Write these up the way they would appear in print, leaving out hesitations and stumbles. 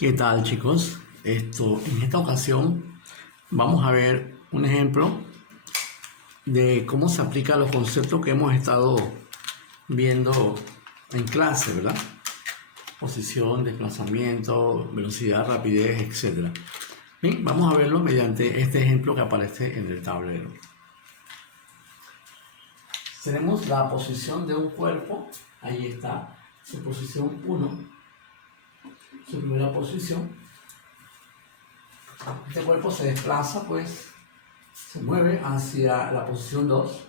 ¿Qué tal, chicos? En esta ocasión vamos a ver un ejemplo de cómo se aplican los conceptos que hemos estado viendo en clase, ¿verdad? Posición, desplazamiento, velocidad, rapidez, etc. Bien, vamos a verlo mediante este ejemplo que aparece en el tablero. Tenemos la posición de un cuerpo, ahí está, su posición 1, su primera posición. Este cuerpo se desplaza, pues, se mueve hacia la posición 2.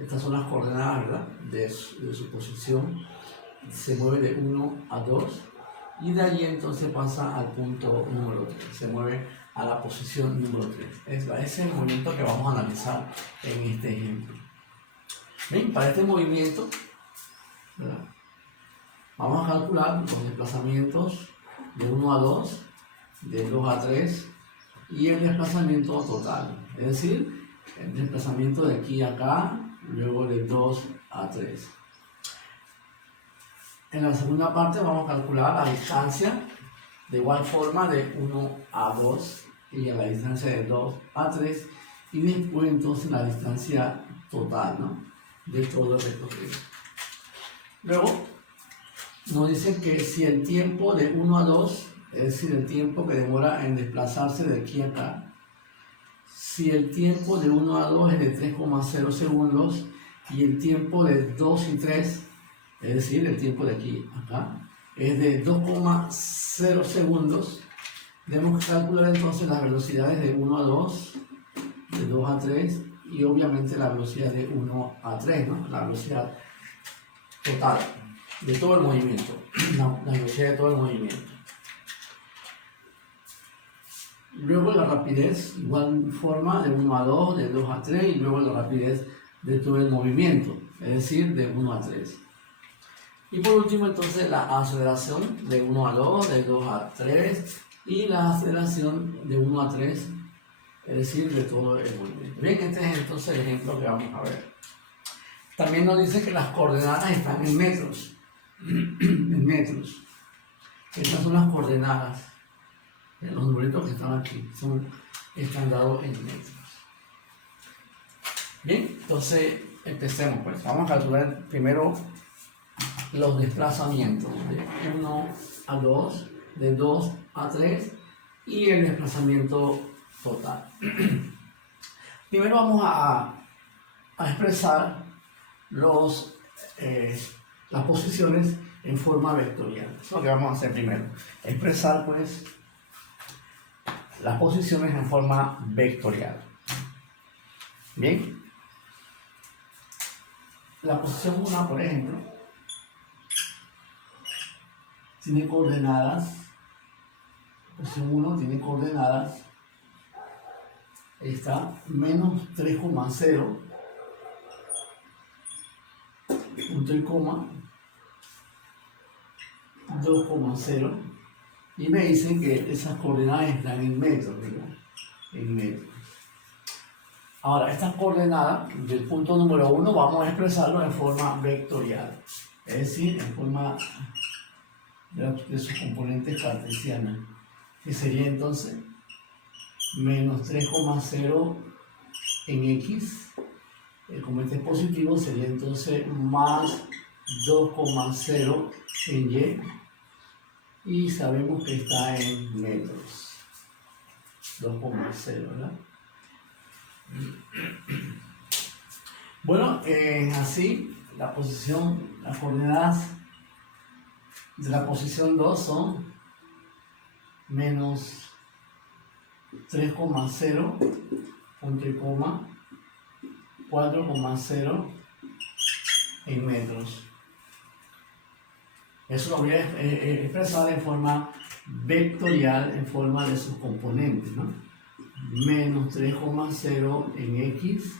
Estas son las coordenadas, ¿verdad? De su posición. Se mueve de 1 a 2 y de allí entonces pasa al punto número 3. Se mueve a la posición número 3. Ese es el movimiento que vamos a analizar en este ejemplo. Bien, para este movimiento, ¿verdad? Vamos a calcular los desplazamientos de 1 a 2, de 2 a 3 y el desplazamiento total, es decir, el desplazamiento de aquí a acá, luego de 2 a 3. En la segunda parte vamos a calcular la distancia de igual forma de 1 a 2 y a la distancia de 2 a 3 y después entonces la distancia total, ¿no?, de todo el recorrido. Luego nos dicen que si el tiempo de 1 a 2, es decir, el tiempo que demora en desplazarse de aquí a acá, si el tiempo de 1 a 2 es de 3,0 segundos y el tiempo de 2 y 3, es decir, el tiempo de aquí a acá, es de 2,0 segundos, debemos calcular entonces las velocidades de 1 a 2, de 2 a 3 y obviamente la velocidad de 1 a 3, ¿no?, la velocidad total de todo el movimiento, la velocidad de todo el movimiento. Luego la rapidez, igual forma, de 1 a 2, de 2 a 3 y luego la rapidez de todo el movimiento, es decir, de 1 a 3. Y por último entonces la aceleración de 1 a 2, de 2 a 3 y la aceleración de 1 a 3, es decir, de todo el movimiento. Bien, este es entonces el ejemplo que vamos a ver. También nos dice que las coordenadas están en metros. En metros. Estas son las coordenadas. Los numeritos que están aquí están dados en metros. Bien, entonces empecemos, pues. Vamos a calcular primero los desplazamientos de 1 a 2, de 2 a 3 y el desplazamiento total. Primero vamos a expresar las posiciones en forma vectorial. Eso es lo que vamos a hacer primero. Expresar, pues, las posiciones en forma vectorial. Bien. La posición 1, por ejemplo, tiene coordenadas. La posición 1 tiene coordenadas. Está menos 3,0, punto y coma, 2,0, y me dicen que esas coordenadas están en metros, ¿verdad? En metros. Ahora, estas coordenadas del punto número 1 vamos a expresarlo en forma vectorial, es decir, en forma de sus componentes cartesianas, que sería entonces menos 3,0 en X, el componente positivo sería entonces más 2,0 en Y sabemos que está en metros, 2,0, ¿verdad? Bueno, así las coordenadas de la posición 2 son menos 3,0, punto y coma, 4,0 en metros. Eso lo voy a expresar en forma vectorial, en forma de sus componentes, ¿no? Menos 3,0 en X.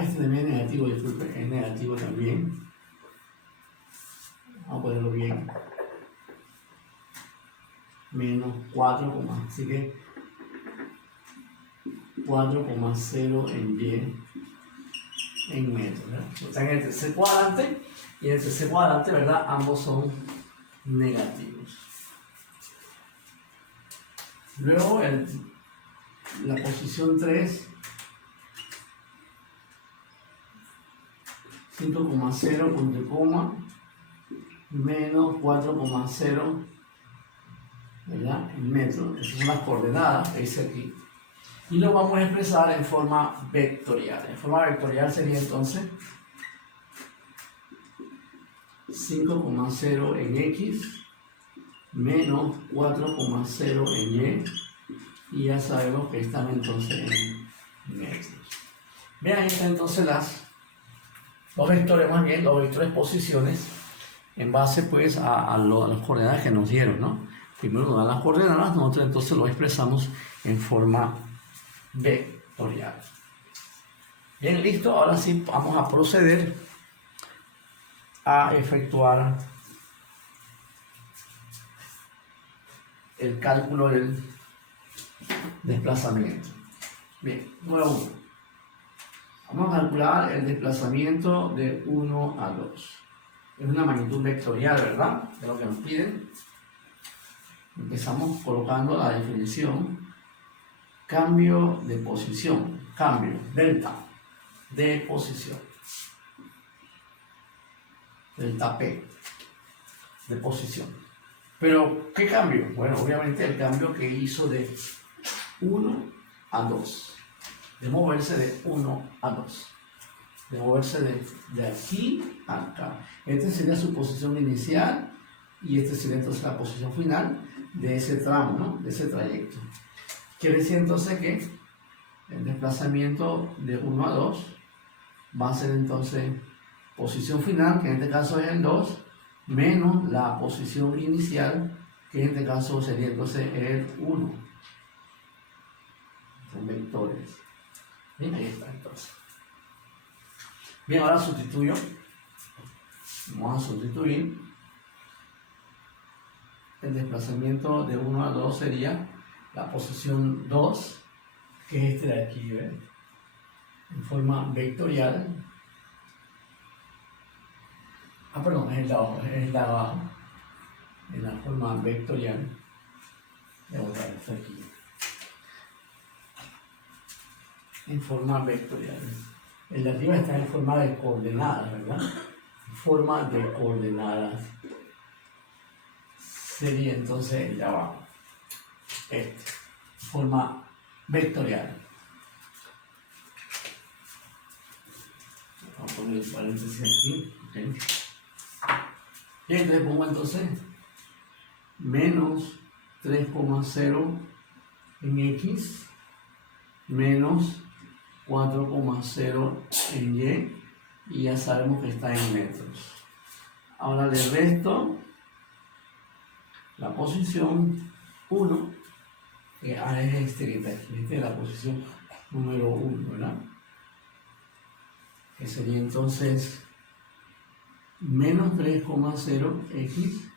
Este también es negativo, disculpe, es negativo también. Vamos a ponerlo bien. Menos 4, así que 4,0 en Y en metros, ¿verdad? Está en el tercer cuadrante y en el tercer cuadrante, ¿verdad?, ambos son negativos. Luego la posición 3, 5,0 punto y coma, menos 4,0, ¿verdad? En metros. Esas son las coordenadas que dice aquí. Y lo vamos a expresar en forma vectorial. En forma vectorial sería entonces 5,0 en X menos 4,0 en Y ya sabemos que están entonces en metros. Bien, ahí están entonces los vectores, más bien los vectores posiciones en base pues a las coordenadas que nos dieron, ¿no? Primero nos dan las coordenadas, nosotros entonces lo expresamos en forma vectorial. Bien, listo, ahora sí vamos a proceder a efectuar el cálculo del desplazamiento. Bien, número 1. Vamos a calcular el desplazamiento de 1 a 2. Es una magnitud vectorial, ¿verdad? De lo que nos piden. Empezamos colocando la definición. Cambio de posición. Cambio, delta, de posición. Delta P, de posición. Pero, ¿qué cambio? Bueno, obviamente el cambio que hizo de 1 a 2. De moverse de 1 a 2. De moverse de aquí a acá. Esta sería su posición inicial y esta sería entonces la posición final de ese tramo, ¿no? De ese trayecto. Quiere decir entonces que el desplazamiento de 1 a 2 va a ser entonces posición final, que en este caso es el 2, menos la posición inicial, que en este caso sería entonces el 1. Son vectores. Bien, ahí está entonces. Bien, ahora sustituyo. Vamos a sustituir. El desplazamiento de 1 a 2 sería la posición 2, que es este de aquí, ¿ves? En forma vectorial. Perdón, es la de abajo. En la forma vectorial. Voy a botar esto aquí. En forma vectorial. El de arriba está en forma de coordenadas, ¿verdad? Forma de coordenadas sería entonces el de abajo. Forma vectorial. Vamos a poner el paréntesis aquí. Okay. Y entonces pongo entonces menos 3,0 en X menos 4,0 en Y ya sabemos que está en metros. Ahora le resto la posición 1, que es este que está aquí, esta es la posición número 1, ¿verdad? Que sería entonces menos 3,0 X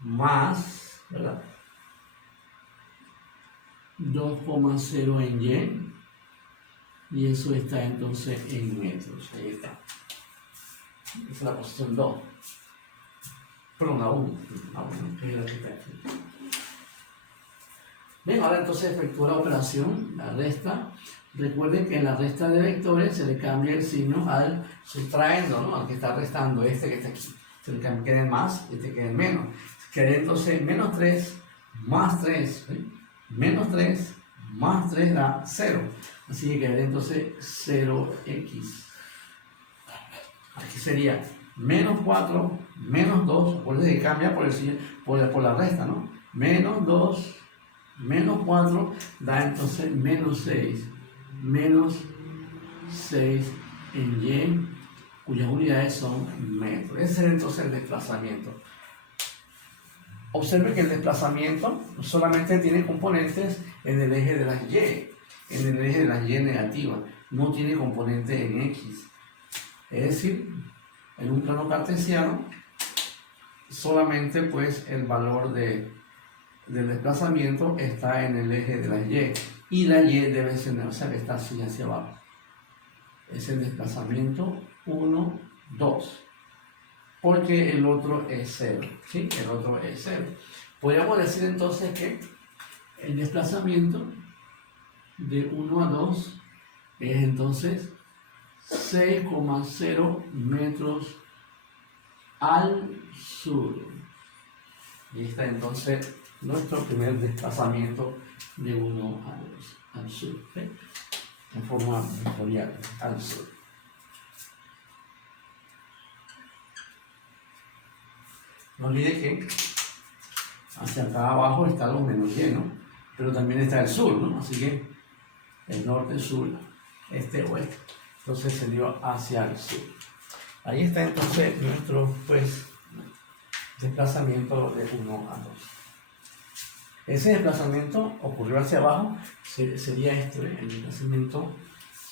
más, ¿verdad? 2,0 en Y eso está entonces en metros. Ahí está. Esa es la posición 2. Perdón, la 1. La 1, que es la que está aquí. Bien, ahora entonces efectúa la operación, la resta. Recuerden que en la resta de vectores se le cambia el signo al sustraendo, ¿no? Al que está restando, este que está aquí. Se le cambia, queda en más y este queda en menos. Queda entonces menos 3 más 3. ¿Sí? Menos 3 más 3 da 0. Así que quedaría entonces 0x. Aquí sería menos 4, menos 2, por eso que cambia por la resta, ¿no? Menos 2, menos 4 da entonces menos 6. Menos 6 en Y, cuyas unidades son metros. Ese es entonces el desplazamiento. Observe que el desplazamiento solamente tiene componentes en el eje de las Y, en el eje de las Y negativas, no tiene componente en X. Es decir, en un plano cartesiano, solamente pues el valor del desplazamiento está en el eje de las Y, y la Y debe ser, o sea que está así hacia abajo. Es el desplazamiento 1, 2. porque el otro es 0, ¿sí? El otro es 0. Podríamos decir entonces que el desplazamiento de 1 a 2 es entonces 6,0 metros al sur. Y está entonces nuestro primer desplazamiento de 1 a 2 al sur, ¿sí? En forma vectorial al sur. No olvide que hacia acá abajo están los menos llenos, pero también está el sur, ¿no? Así que el norte, sur, este, oeste. Entonces se dio hacia el sur. Ahí está entonces nuestro, pues, desplazamiento de 1 a 2. Ese desplazamiento ocurrió hacia abajo, sería este, el desplazamiento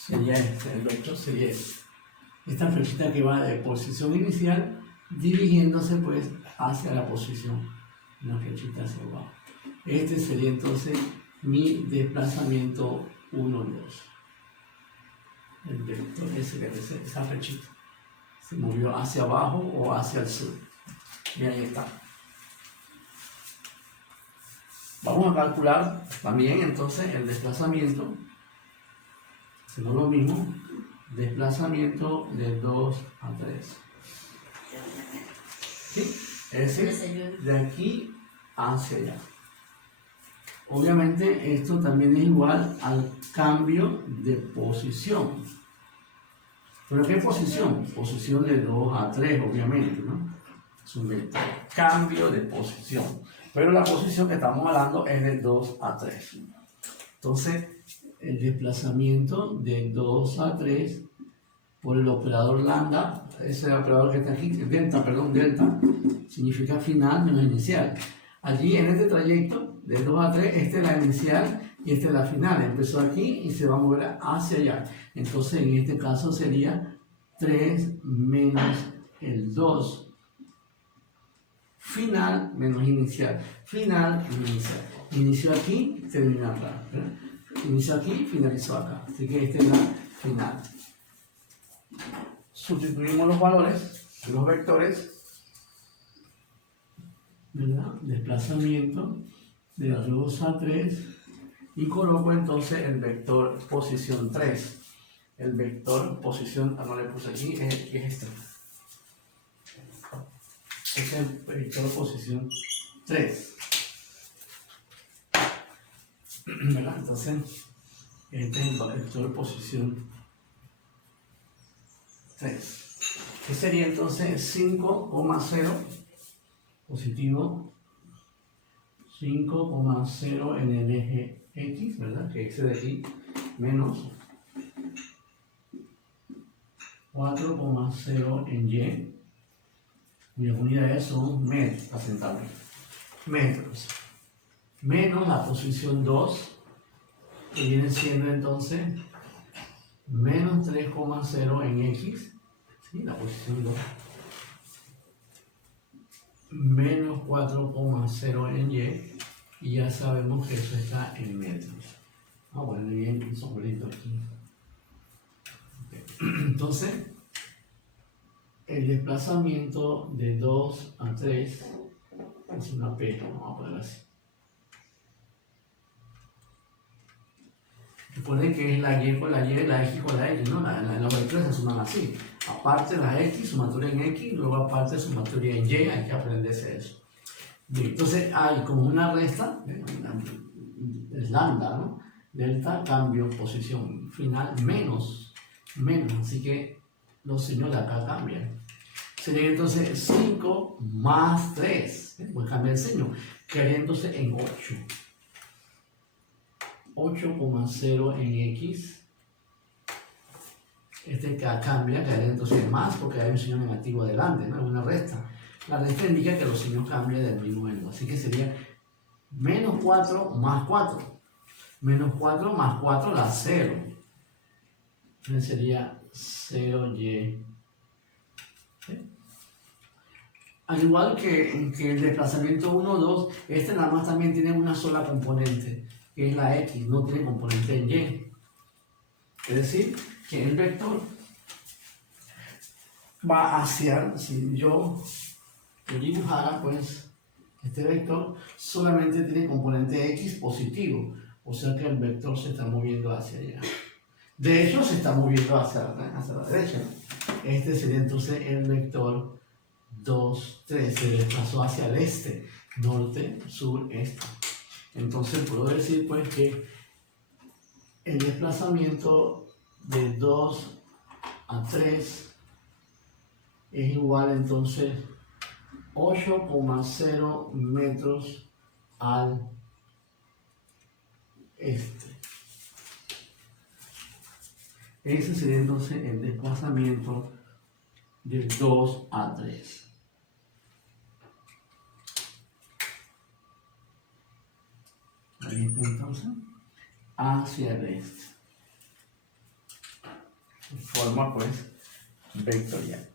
sería este, el vector sería este. Esta flechita que va de posición inicial dirigiéndose pues hacia la posición, una flechita hacia abajo. Este sería entonces mi desplazamiento 1, 2. El vector ese, esa flechita se movió hacia abajo o hacia el sur. Y ahí está. Vamos a calcular también entonces el desplazamiento, hacemos lo mismo, desplazamiento de 2 a 3. ¿Sí? Es decir, de aquí hacia allá. Obviamente esto también es igual al cambio de posición. ¿Pero qué posición? Posición de 2 a 3, obviamente, ¿no? Es un vector. Cambio de posición. Pero la posición que estamos hablando es de 2 a 3. Entonces, el desplazamiento de 2 a 3 por el operador lambda, ese operador que está aquí, delta, significa final menos inicial. Allí en este trayecto, de 2 a 3, esta es la inicial y esta es la final. Empezó aquí y se va a mover hacia allá. Entonces, en este caso sería 3 menos el 2. Final menos inicial. Final menos inicial. Inició aquí, terminó acá. ¿Verdad? Inició aquí, finalizó acá. Así que esta es la final. Sustituimos los valores, los vectores, ¿verdad? Desplazamiento de 2 a 3 y coloco entonces el vector posición 3. El vector posición, no le puse aquí, es este. Es el vector posición 3. ¿Verdad? Entonces, este es el vector posición 3. ¿Qué sería entonces 5,0 positivo? 5,0 en el eje X, ¿verdad? Que es de aquí, menos 4,0 en Y. Mis unidades son metros, asentamiento. Metros. Menos la posición 2, que viene siendo entonces menos 3,0 en X, ¿sí? La posición 2. Menos 4,0 en Y, y ya sabemos que eso está en metros. Bueno, bien, un sombrerito aquí. Okay. Entonces, el desplazamiento de 2 a 3 es una P, vamos a poner así. Recuerden que es la Y con la Y, la X con la X, ¿no? Los vectores se suman así. Aparte la X, sumatoria en X, luego aparte sumatoria en Y, hay que aprenderse eso. Bien, entonces hay como una resta, es lambda, ¿no? Delta, cambio, posición final, menos, así que los signos de acá cambian. Sería entonces 5 más 3, pues cambia el signo, quedaría entonces en 8. 8,0 en X. Este cambia, quedaría entonces más porque hay un signo negativo adelante, ¿no? Una resta. La resta indica que los signos cambian del mismo número. Así que sería menos 4 más 4. Menos 4 más 4 da 0. Entonces sería 0y. ¿Sí? Al igual que el desplazamiento 1, 2, este nada más también tiene una sola componente, que es la X, no tiene componente en Y. Es decir, que el vector va hacia, si yo dibujara, pues, este vector solamente tiene componente x positivo, o sea que el vector se está moviendo hacia allá. De hecho, se está moviendo hacia la derecha. Este sería entonces el vector 2, 3, se desplazó hacia el este, norte, sur, este. Entonces puedo decir pues que el desplazamiento de 2 a 3 es igual entonces 8,0 metros al este. Ese sería entonces el desplazamiento de 2 a 3. Ahí está entonces, hacia el este. Forma pues vectorial.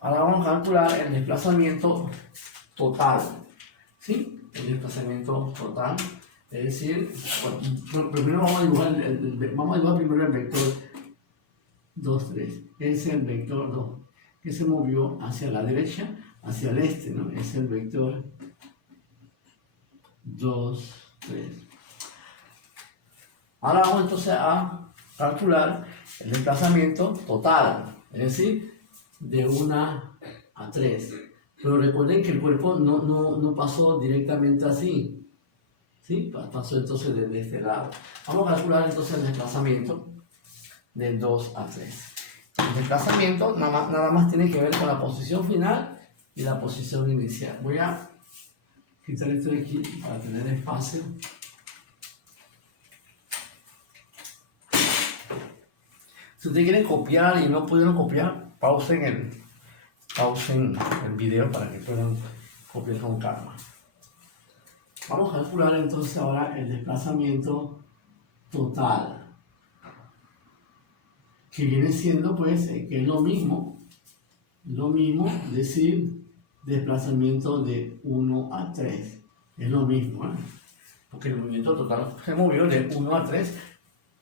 Ahora vamos a calcular el desplazamiento total. ¿Sí? El desplazamiento total. Es decir, bueno, primero vamos a dibujar primero el vector 2, 3. Ese es el vector 2, que se movió hacia la derecha, hacia el este, ¿no? Es el vector 2, 3. Ahora vamos entonces a calcular el desplazamiento total, es decir, de 1 a 3. Pero recuerden que el cuerpo no pasó directamente así. ¿Sí? Pasó entonces desde este lado. Vamos a calcular entonces el desplazamiento de 2 a 3. El desplazamiento nada más tiene que ver con la posición final y la posición inicial. Voy a quitar esto de aquí para tener espacio. Si ustedes quieren copiar y no pudieron copiar, pausen el video para que puedan copiar con calma. Vamos a calcular entonces ahora el desplazamiento total, que viene siendo pues que es lo mismo, decir desplazamiento de 1 a 3, es lo mismo, ¿eh? Porque el movimiento total se movió de 1 a 3,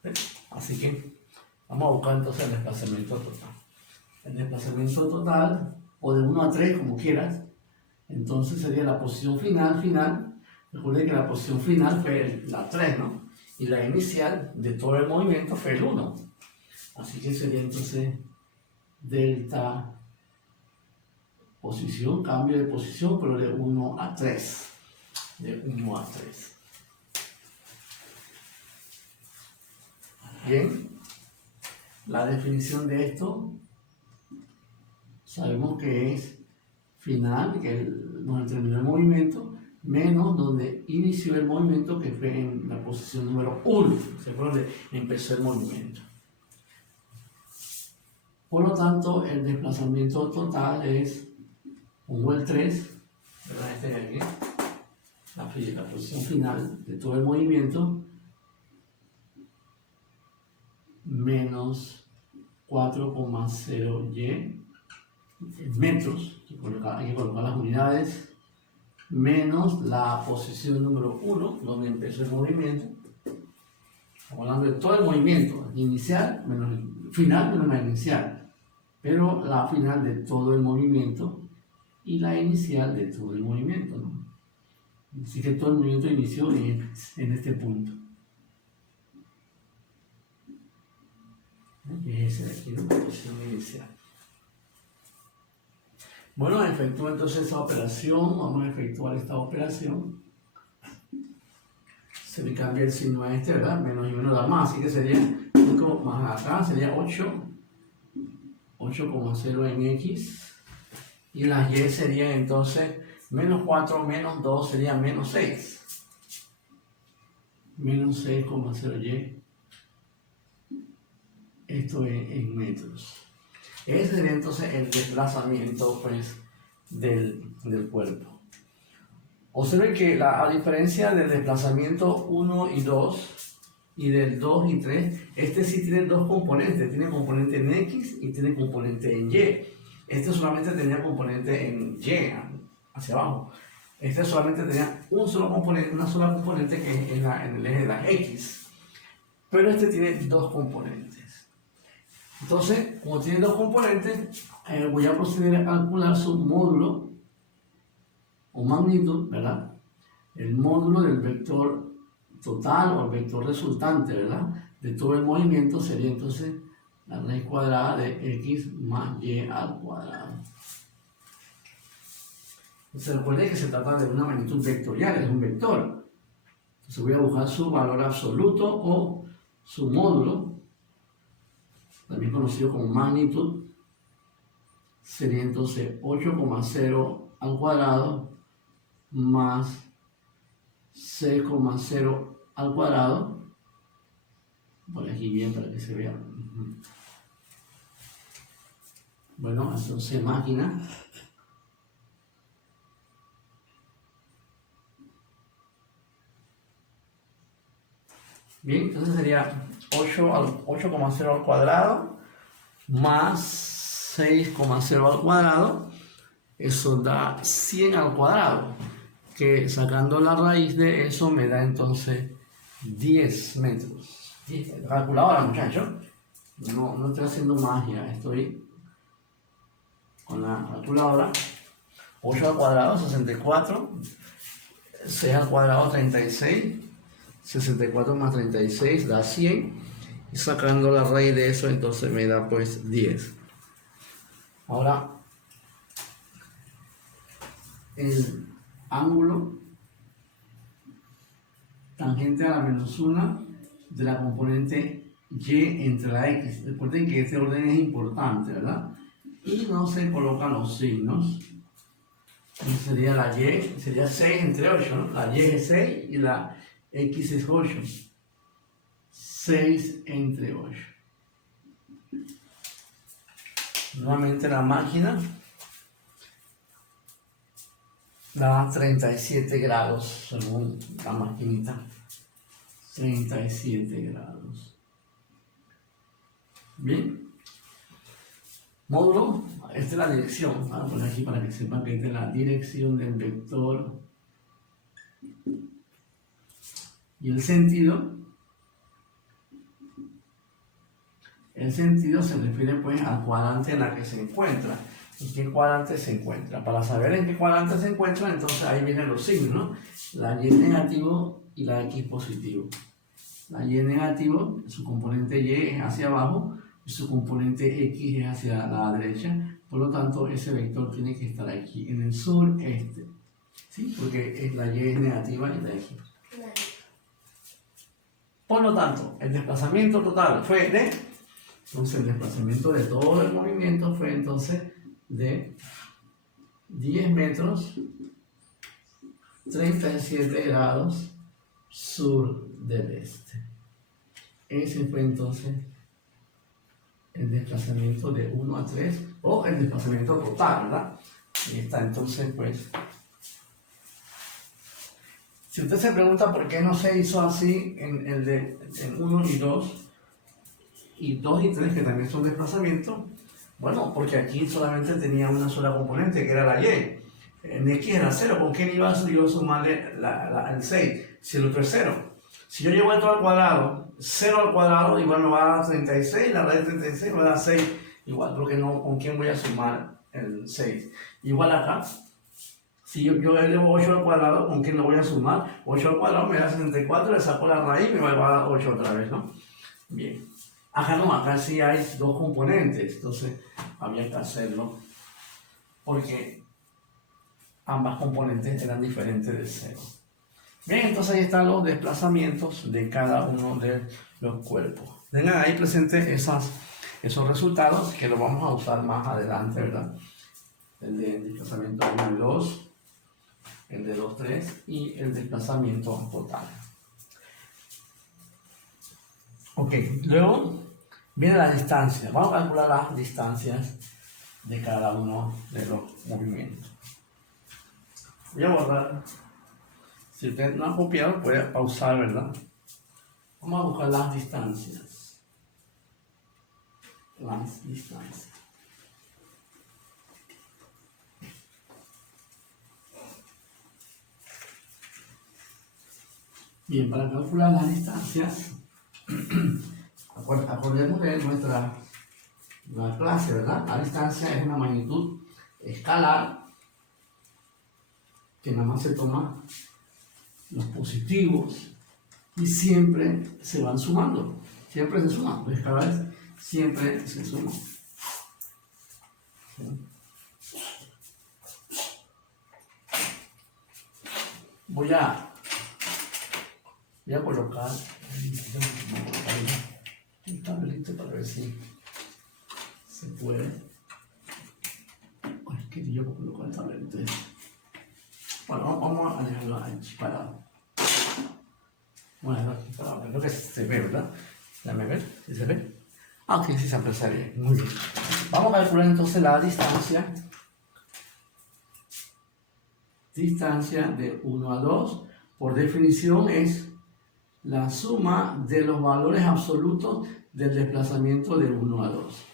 ¿eh? Así que vamos a buscar entonces el desplazamiento total. El desplazamiento total, o de 1 a 3, como quieras, entonces sería la posición final. Recuerden que la posición final fue la 3, ¿no? Y la inicial de todo el movimiento fue el 1. Así que sería entonces delta posición, cambio de posición, pero de 1 a 3. De 1 a 3. Bien. La definición de esto, sabemos que es final, que donde terminó el movimiento, menos donde inició el movimiento, que fue en la posición número 1, ¿se acuerdan? Empezó el movimiento. Por lo tanto, el desplazamiento total es, pongo el 3, ¿verdad? Este de aquí, la posición final de todo el movimiento, menos 4,0y metros, hay que colocar las unidades, menos la posición número 1, donde empezó el movimiento. Estamos hablando de todo el movimiento, inicial menos el final menos la inicial, pero la final de todo el movimiento y la inicial de todo el movimiento, ¿no? Así que todo el movimiento inició en este punto. Que es ese de aquí, ¿no? La posición inicial. Bueno, efectúa entonces esa operación. Vamos a efectuar esta operación. Se le cambia el signo a este, ¿verdad? Menos y menos da más, así que sería 5 más acá, sería 8,0 en x. Y las y serían entonces menos 4 menos 2 sería menos 6. Menos 6,0y. Esto es en metros. Ese sería entonces el desplazamiento pues, del cuerpo. Observen que a diferencia del desplazamiento 1 y 2 y del 2 y 3, este sí tiene dos componentes. Tiene componente en X y tiene componente en Y. Este solamente tenía componente en Y, hacia abajo. Este solamente tenía una sola componente que es en el eje de las X. Pero este tiene dos componentes. Entonces, como tiene dos componentes, voy a proceder a calcular su módulo o magnitud, ¿verdad? El módulo del vector total o el vector resultante, ¿verdad? De todo el movimiento sería entonces la raíz cuadrada de x más y al cuadrado. Se recuerde que se trata de una magnitud vectorial, es un vector. Entonces voy a buscar su valor absoluto o su módulo, también conocido como magnitud. Sería entonces 8,0 al cuadrado más 6,0 al cuadrado. Por aquí bien para que se vea. Bueno, entonces máquina. Bien, entonces sería 8,0 al cuadrado más 6,0 al cuadrado. Eso da 100 al cuadrado, que sacando la raíz de eso me da entonces 10 metros. Calculadora, muchachos. No estoy haciendo magia, estoy con la calculadora. 8 al cuadrado, 64. 6 al cuadrado, 36. 64 más 36 da 100. Y sacando la raíz de eso, entonces me da pues 10. Ahora, el ángulo tangente a la menos 1 de la componente y entre la x. Recuerden que este orden es importante, ¿verdad? Y no se colocan los signos. Entonces sería la y, sería 6 entre 8, ¿no? La y es 6 y la x es 8. 6 entre 8. Nuevamente la máquina da 37 grados según la maquinita. 37 grados. Bien. Módulo, esta es la dirección. Voy a poner aquí para que sepan que esta es la dirección del vector. Y el sentido. El sentido se refiere pues al cuadrante en la que se encuentra. ¿En qué cuadrante se encuentra? Para saber en qué cuadrante se encuentra, entonces ahí vienen los signos, ¿no? La y negativo y la x positivo. La y negativo, su componente y es hacia abajo y su componente x es hacia la derecha. Por lo tanto, ese vector tiene que estar aquí, en el sureste. ¿Sí? Porque la y es negativa y la x. Por lo tanto, el desplazamiento total fue de... Entonces, el desplazamiento de todo el movimiento fue entonces de 10 metros, 37 grados sur del este. Ese fue entonces el desplazamiento de 1 a 3, o el desplazamiento total, ¿verdad? Ahí está, entonces, pues. Si usted se pregunta por qué no se hizo así en el de 1 y 2, y 2 y 3, que también son desplazamientos, bueno, porque aquí solamente tenía una sola componente, que era la y. En x era 0, ¿con qué iba a sumarle el 6? Si el otro es 0. Si yo llevo esto al cuadrado, 0 al cuadrado igual me va a dar 36, la raíz de 36 me va a dar 6, igual, porque no, ¿con quién voy a sumar el 6? Igual acá, si yo llevo 8 al cuadrado, ¿con quién lo voy a sumar? 8 al cuadrado me da 64, le saco la raíz y me va a dar 8 otra vez, ¿no? Bien. Acá no, acá sí hay dos componentes, entonces había que hacerlo porque ambas componentes eran diferentes de 0. Bien, entonces ahí están los desplazamientos de cada uno de los cuerpos. Tengan ahí presentes esos resultados que los vamos a usar más adelante, ¿verdad? El de desplazamiento 1 y 2, el de 2, 3 y el desplazamiento total. Ok, luego viene la distancia. Vamos a calcular las distancias de cada uno de los movimientos. Voy a borrar. Si usted no ha copiado, puede pausar, ¿verdad? Vamos a buscar las distancias. Las distancias. Bien, para calcular las distancias, acordemos de nuestra la clase, ¿verdad? La distancia es una magnitud escalar que nada más se toma los positivos y siempre se van sumando, siempre se suman, los escalares siempre se suman. Voy a colocar un tablerito para ver si se puede. Ay, qué lío con colocar el tablerito. Bueno, vamos a dejarlo ahí parado. Vamos a dejarlo aquí parado. Creo que se ve, ¿verdad? Déjame ver si se ve. Ah, ok, sí se aprecia bien. Muy bien. Vamos a calcular entonces la distancia. Distancia de 1 a 2, por definición, es la suma de los valores absolutos del desplazamiento de 1 a 2.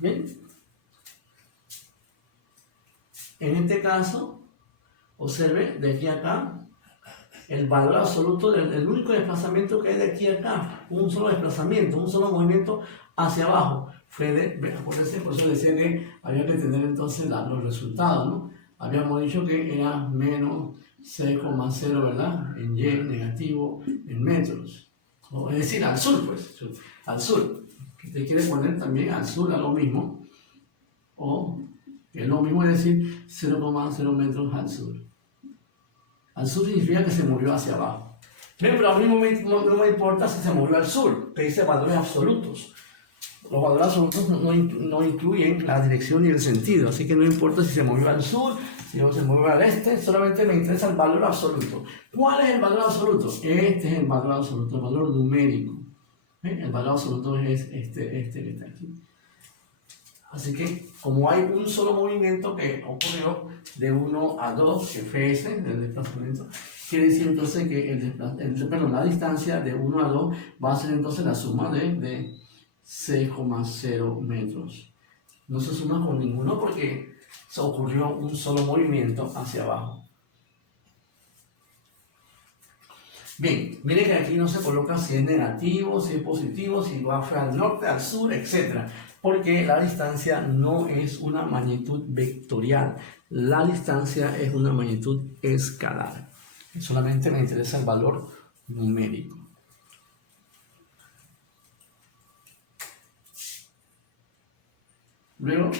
Bien. En este caso, observe de aquí a acá, el valor absoluto del único desplazamiento que hay de aquí a acá, un solo desplazamiento, un solo movimiento hacia abajo, fue de, acuérdense, por eso decía que había que tener entonces los resultados, ¿no? Habíamos dicho que era menos 6,0, ¿verdad? En Y, negativo, en metros. Es decir, al sur, pues, al sur. Usted quiere poner también al sur a lo mismo, o que es lo mismo, es decir, 0,0 metros al sur. Al sur significa que se movió hacia abajo. Bien, pero a mí no me importa si se movió al sur, que dice valores absolutos. Los valores absolutos no incluyen la dirección ni el sentido, así que no importa si se movió al sur, si se movió al este, solamente me interesa el valor absoluto. ¿Cuál es el valor absoluto? Este es el valor absoluto, el valor numérico. El valor absoluto es este que está aquí. Así que, como hay un solo movimiento que ocurrió de 1 a 2, que fue ese, del desplazamiento, quiere decir entonces que la distancia de 1 a 2 va a ser entonces la suma de 6,0 metros. No se suma con ninguno porque se ocurrió un solo movimiento hacia abajo. Bien, mire que aquí no se coloca si es negativo, si es positivo, si va al norte, al sur, etc. Porque la distancia no es una magnitud vectorial. La distancia es una magnitud escalar. Solamente me interesa el valor numérico. Luego,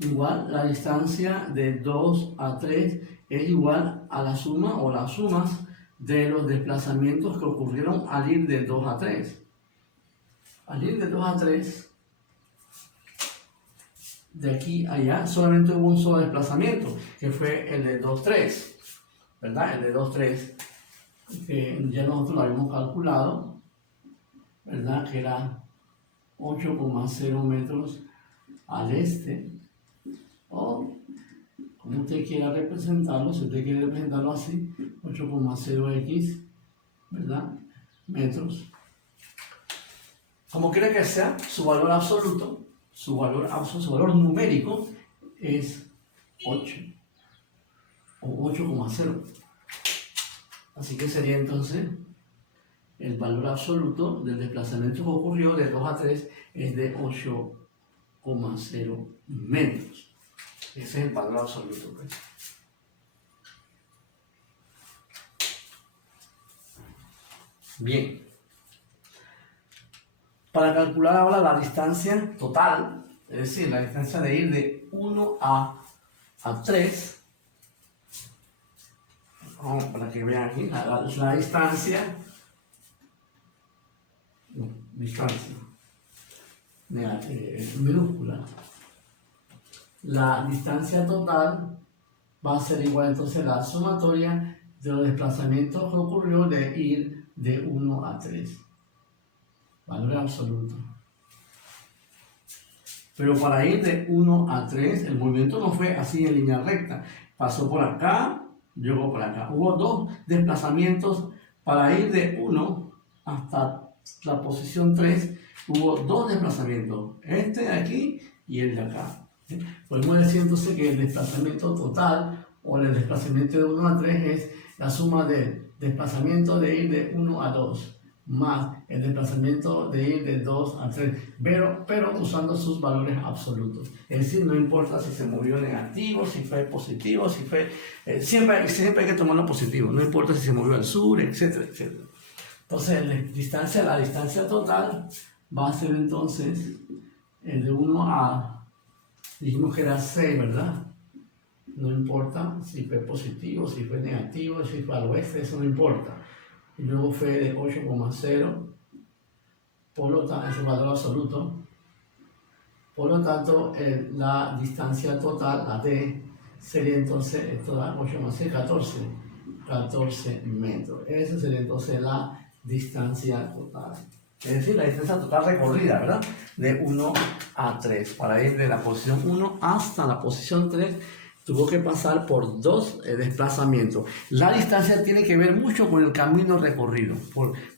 igual la distancia de 2 a 3 es igual a la suma o las sumas de los desplazamientos que ocurrieron al ir de 2 a 3. Al ir de 2 a 3, de aquí a allá, solamente hubo un solo desplazamiento, que fue el de 2, 3, ¿verdad? El de 2, 3, que ya nosotros lo habíamos calculado, ¿verdad? Que era 8,0 metros al este, o como usted quiera representarlo, si usted quiere representarlo así, 8,0x, ¿verdad? Metros. Como quiera que sea, su valor absoluto, su valor numérico es 8 o 8,0. Así que sería entonces el valor absoluto del desplazamiento que ocurrió de 2 a 3 es de 8,0 metros. Ese es el valor absoluto, pues. Bien. Para calcular ahora la distancia total, es decir, la distancia de ir de 1 a 3, vamos para que vean aquí, la distancia minúscula. La distancia total va a ser igual entonces a la sumatoria de los desplazamientos que ocurrió de ir de 1 a 3. Valor absoluto. Pero para ir de 1 a 3, el movimiento no fue así en línea recta. Pasó por acá, llegó por acá. Hubo dos desplazamientos para ir de 1 hasta la posición 3. Hubo dos desplazamientos, este de aquí y el de acá. Podemos decir entonces que el desplazamiento total o el desplazamiento de 1 a 3 es la suma de desplazamiento de ir de 1 a 2 más el desplazamiento de ir de 2 a 3, pero usando sus valores absolutos. Es decir, no importa si se movió negativo, si fue positivo, si fue... siempre hay que tomar lo positivo, no importa si se movió al sur, etcétera, etcétera. Entonces, la distancia total va a ser entonces el de 1 a... dijimos que era 6, ¿verdad? No importa si fue positivo, si fue negativo, si fue al oeste, eso no importa. Y luego fue de 8,0, por lo tanto, ese valor absoluto. Por lo tanto, la distancia total, la D, sería entonces, esto da 8 más 6, 14 metros. Esa sería entonces la distancia total. Es decir, la distancia total recorrida, ¿verdad? De 1 a 3. Para ir de la posición 1 hasta la posición 3, tuvo que pasar por 2 desplazamientos. La distancia tiene que ver mucho con el camino recorrido,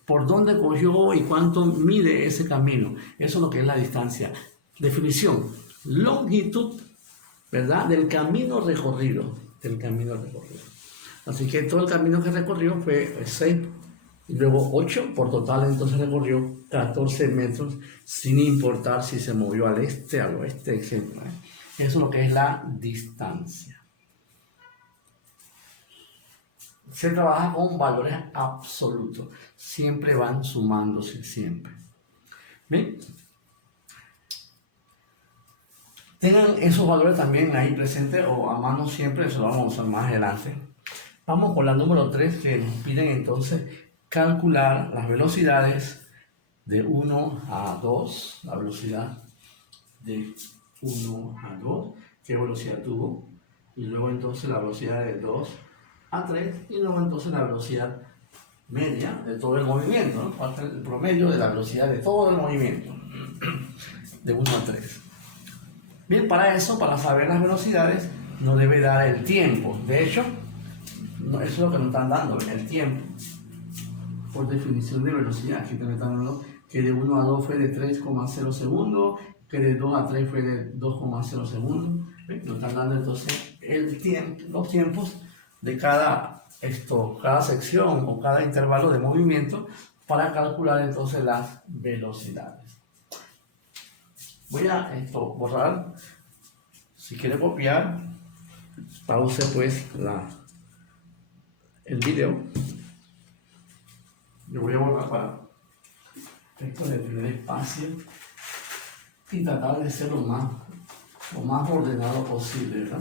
por dónde cogió y cuánto mide ese camino. Eso es lo que es la distancia. Definición: longitud, ¿verdad? Del camino recorrido. Así que todo el camino que recorrió fue 6 y luego 8, por total entonces recorrió 14 metros, sin importar si se movió al este, al oeste, etc. Eso es lo que es la distancia. Se trabaja con valores absolutos. Siempre van sumándose, siempre. ¿Bien? Tengan esos valores también ahí presentes o a mano siempre, eso lo vamos a usar más adelante. Vamos con la número 3, que nos piden entonces calcular las velocidades de 1 a 2, la velocidad de 1 a 2, qué velocidad tuvo, y luego entonces la velocidad de 2 a 3, y luego entonces la velocidad media de todo el movimiento, ¿no? ¿Cuál es el promedio de la velocidad de todo el movimiento? De 1 a 3. Bien, para eso, para saber las velocidades, nos debe dar el tiempo. De hecho, eso es lo que nos están dando, el tiempo. Por definición de velocidad, aquí te están dando que de 1 a 2 fue de 3,0 segundos, que de 2 a 3 fue de 2,0 segundos. ¿Ven? Nos están dando entonces los tiempos de cada sección o cada intervalo de movimiento para calcular entonces las velocidades. Voy a borrar. Si quiere copiar, pause pues el video. Yo voy a borrar para esto de tener espacio y tratar de ser lo más ordenado posible, ¿verdad?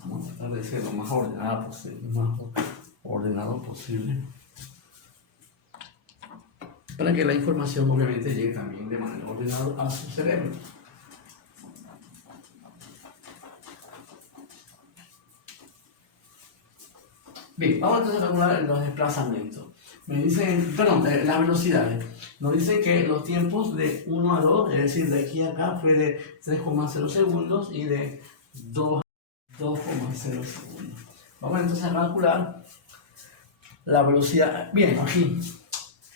Vamos a tratar de ser lo más ordenado posible, para que la información obviamente llegue también de manera ordenada a su cerebro. Bien, vamos entonces a calcular los desplazamientos. Me dicen, perdón, las velocidades. Nos dicen que los tiempos de 1 a 2, es decir, de aquí a acá fue de 3,0 segundos y de 2 a 2,0 segundos. Vamos entonces a calcular la velocidad. Bien, aquí.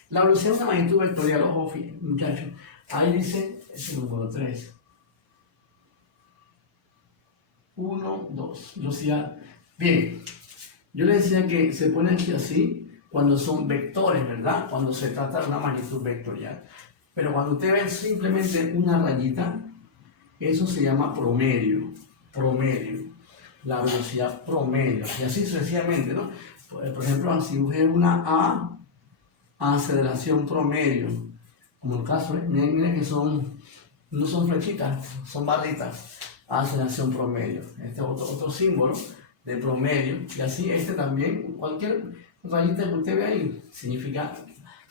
La velocidad es una magnitud vectorial, ojo, muchachos. Ahí dice, es el número 3. 1, 2. Velocidad. Bien. Yo les decía que se pone aquí así cuando son vectores, ¿verdad? Cuando se trata de una magnitud vectorial. Pero cuando usted ve simplemente una rayita, eso se llama promedio. La velocidad promedio. Y así sucesivamente, ¿no? Por ejemplo, si usted una aceleración promedio, como el caso, miren que no son flechitas, son barritas. Aceleración promedio. Este es otro símbolo de promedio, y así también, cualquier rayita que usted vea ahí significa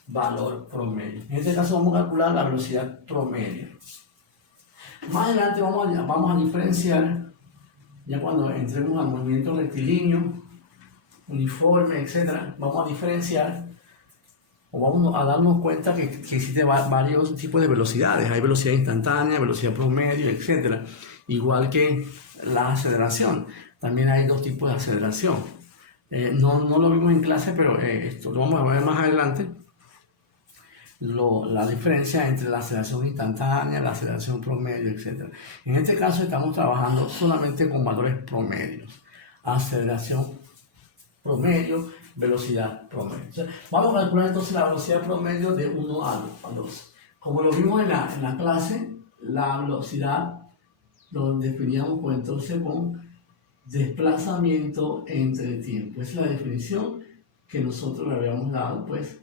valor promedio. En este caso vamos a calcular la velocidad promedio. Más adelante vamos a diferenciar, ya cuando entremos al movimiento rectilíneo, uniforme, etc., vamos a diferenciar o vamos a darnos cuenta que existen varios tipos de velocidades. Hay velocidad instantánea, velocidad promedio, etc. Igual que la aceleración. También hay dos tipos de aceleración. No lo vimos en clase, pero esto lo vamos a ver más adelante. la diferencia entre la aceleración instantánea, la aceleración promedio, etc. En este caso estamos trabajando solamente con valores promedios. Aceleración promedio, velocidad promedio. Entonces, vamos a calcular entonces la velocidad promedio de 1 a 2. Como lo vimos en la clase, la velocidad lo definíamos pues, entonces con desplazamiento entre tiempo. Esa es la definición que nosotros le habíamos dado pues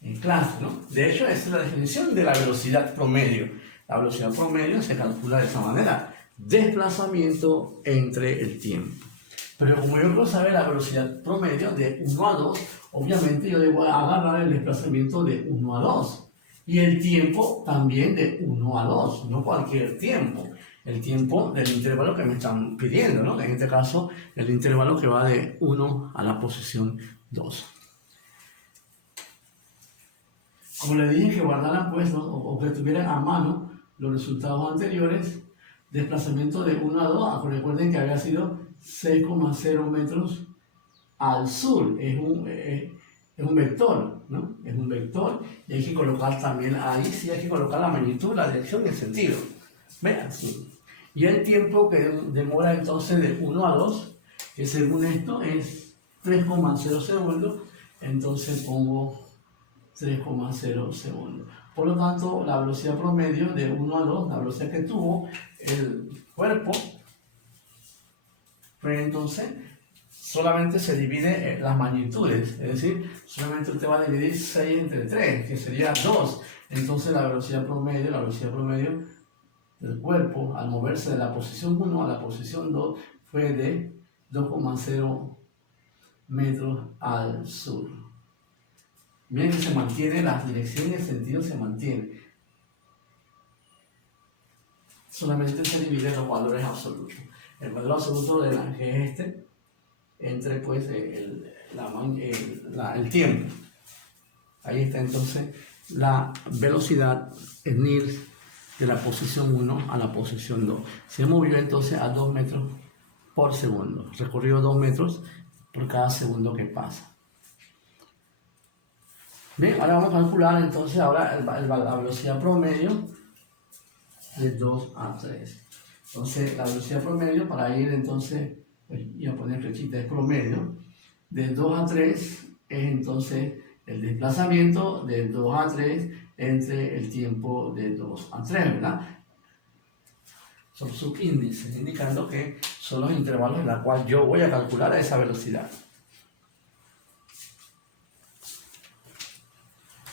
en clase, ¿no? De hecho, esa es la definición de la velocidad promedio. La velocidad promedio se calcula de esa manera: desplazamiento entre el tiempo. Pero como yo quiero saber la velocidad promedio de 1 a 2, obviamente yo debo agarrar el desplazamiento de 1 a 2. Y el tiempo también de 1 a 2, no cualquier tiempo. El tiempo del intervalo que me están pidiendo, ¿no? En este caso, el intervalo que va de 1 a la posición 2. Como les dije que guardaran pues, ¿no? o que tuvieran a mano los resultados anteriores, desplazamiento de 1 a 2, recuerden que había sido 6,0 metros al sur, es un vector, ¿no? Es un vector y hay que colocar también ahí, sí hay que colocar la magnitud, la dirección y el sentido. Vean, sí. Y el tiempo que demora entonces de 1 a 2, que según esto es 3,0 segundos, entonces pongo 3,0 segundos. Por lo tanto, la velocidad promedio de 1 a 2, la velocidad que tuvo el cuerpo, pues entonces solamente se divide las magnitudes, es decir, solamente usted va a dividir 6 entre 3, que sería 2. Entonces la velocidad promedio del cuerpo al moverse de la posición 1 a la posición 2 fue de 2,0 metros al sur. Miren que se mantiene, la dirección y el sentido se mantiene. Solamente se dividen los valores absolutos. El valor absoluto de que es entre pues el tiempo. Ahí está entonces la velocidad en ir de la posición 1 a la posición 2. Se movió entonces a 2 metros por segundo. Recorrió 2 metros por cada segundo que pasa. Bien, ahora vamos a calcular entonces la velocidad promedio de 2 a 3. Entonces la velocidad promedio para ir entonces, pues, voy a poner flechita, es promedio. De 2 a 3 es entonces el desplazamiento de 2 a 3 entre el tiempo de 2 a 3, ¿verdad? Son subíndices, indicando que son los intervalos en los cuales yo voy a calcular esa velocidad.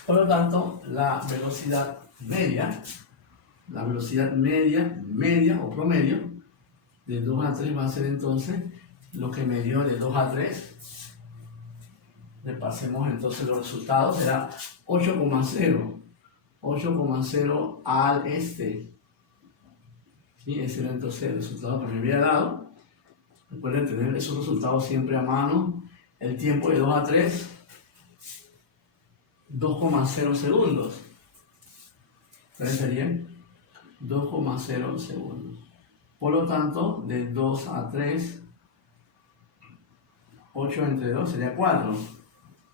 Por lo tanto, la velocidad media o promedio, de 2 a 3 va a ser entonces lo que me dio de 2 a 3. Repasemos entonces los resultados, será 8,0 al este. ¿Sí? Ese era entonces el resultado que me había dado. Recuerden tener esos resultados siempre a mano. El tiempo de 2 a 3, 2,0 segundos. ¿Cuáles serían? 2,0 segundos. Por lo tanto, de 2 a 3, 8 entre 2 sería 4.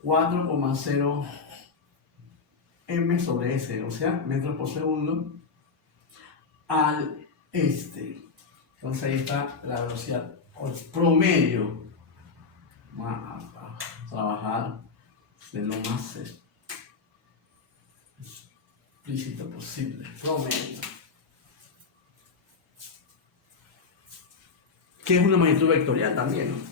4,0 m sobre s, o sea, metros por segundo al este. Entonces ahí está la velocidad o el promedio. Vamos a trabajar de lo más explícito posible. Promedio. Que es una magnitud vectorial también, ¿no?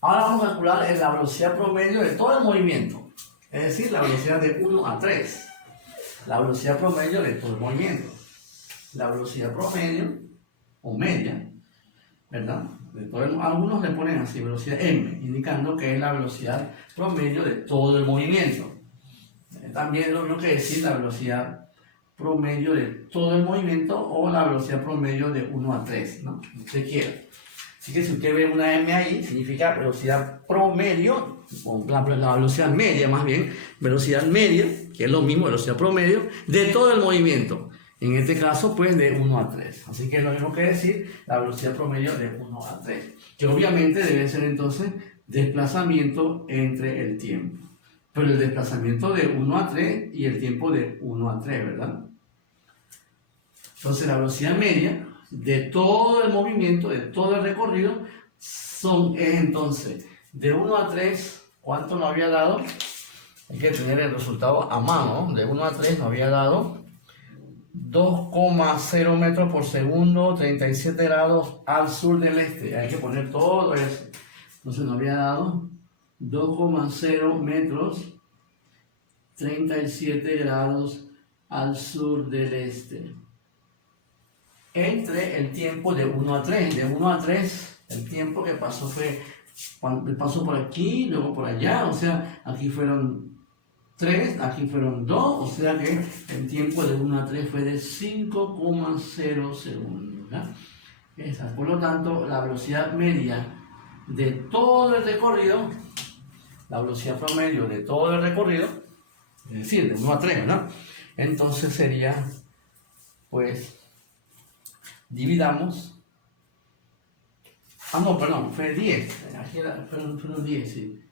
Ahora vamos a calcular la velocidad promedio de todo el movimiento, es decir, la velocidad de 1 a 3. La velocidad promedio de todo el movimiento. La velocidad promedio o media, ¿verdad? Algunos le ponen así, velocidad m, indicando que es la velocidad promedio de todo el movimiento. También es lo mismo que decir la velocidad promedio de todo el movimiento o la velocidad promedio de 1 a 3, ¿no? Como usted quiera. Así que si usted ve una M ahí, significa velocidad promedio, o la velocidad media más bien, velocidad media, que es lo mismo, velocidad promedio, de todo el movimiento. En este caso, pues de 1 a 3. Así que es lo mismo que decir la velocidad promedio de 1 a 3. Que obviamente debe ser entonces desplazamiento entre el tiempo. Pero el desplazamiento de 1 a 3 y el tiempo de 1 a 3, ¿verdad? Entonces la velocidad media de todo el movimiento, de todo el recorrido, es entonces de 1 a 3, ¿cuánto nos había dado? Hay que tener el resultado a mano, ¿no? De 1 a 3 nos había dado 2,0 metros por segundo, 37 grados al sur del este. Hay que poner todo eso. Entonces nos había dado 2,0 metros, 37 grados al sur del este. Entre el tiempo de 1 a 3. De 1 a 3, el tiempo que pasó fue, pasó por aquí, luego por allá. O sea, aquí fueron 3, aquí fueron 2, o sea que el tiempo de 1 a 3 fue de 5,0 segundos, ¿verdad? Esa. Por lo tanto, la velocidad media de todo el recorrido, la velocidad promedio de todo el recorrido, es decir, de 1 a 3, ¿verdad? Entonces sería, pues, dividamos, no, perdón, fue 10, aquí fueron 10, sí,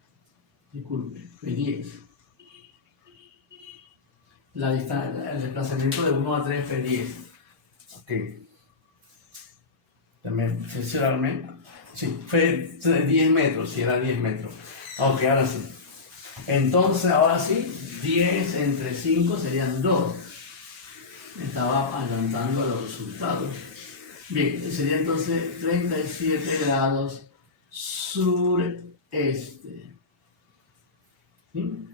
disculpe, fue 10. El desplazamiento de 1 a 3 fue 10. Ok. También, sinceramente, sí, fue 10 metros, sí, era 10 metros. Ok, ahora sí. Entonces, ahora sí, 10 entre 5 serían 2. Estaba adelantando a los resultados. Bien, sería entonces 37 grados sureste. ¿Sí?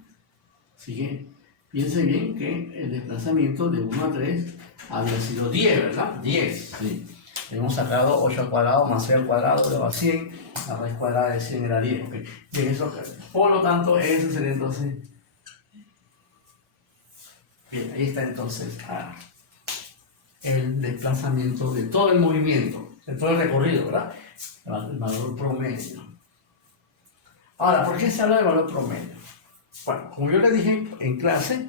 Sigue. Piensen bien que el desplazamiento de 1 a 3 había sido 10, ¿verdad? 10, sí. Hemos sacado 8 al cuadrado más 6 al cuadrado, luego a 100. La raíz cuadrada de 100 era 10. Okay. Bien, eso, por lo tanto, eso sería entonces... Bien, ahí está entonces el desplazamiento de todo el movimiento, de todo el recorrido, ¿verdad? El valor promedio. Ahora, ¿por qué se habla de valor promedio? Bueno, como yo les dije en clase,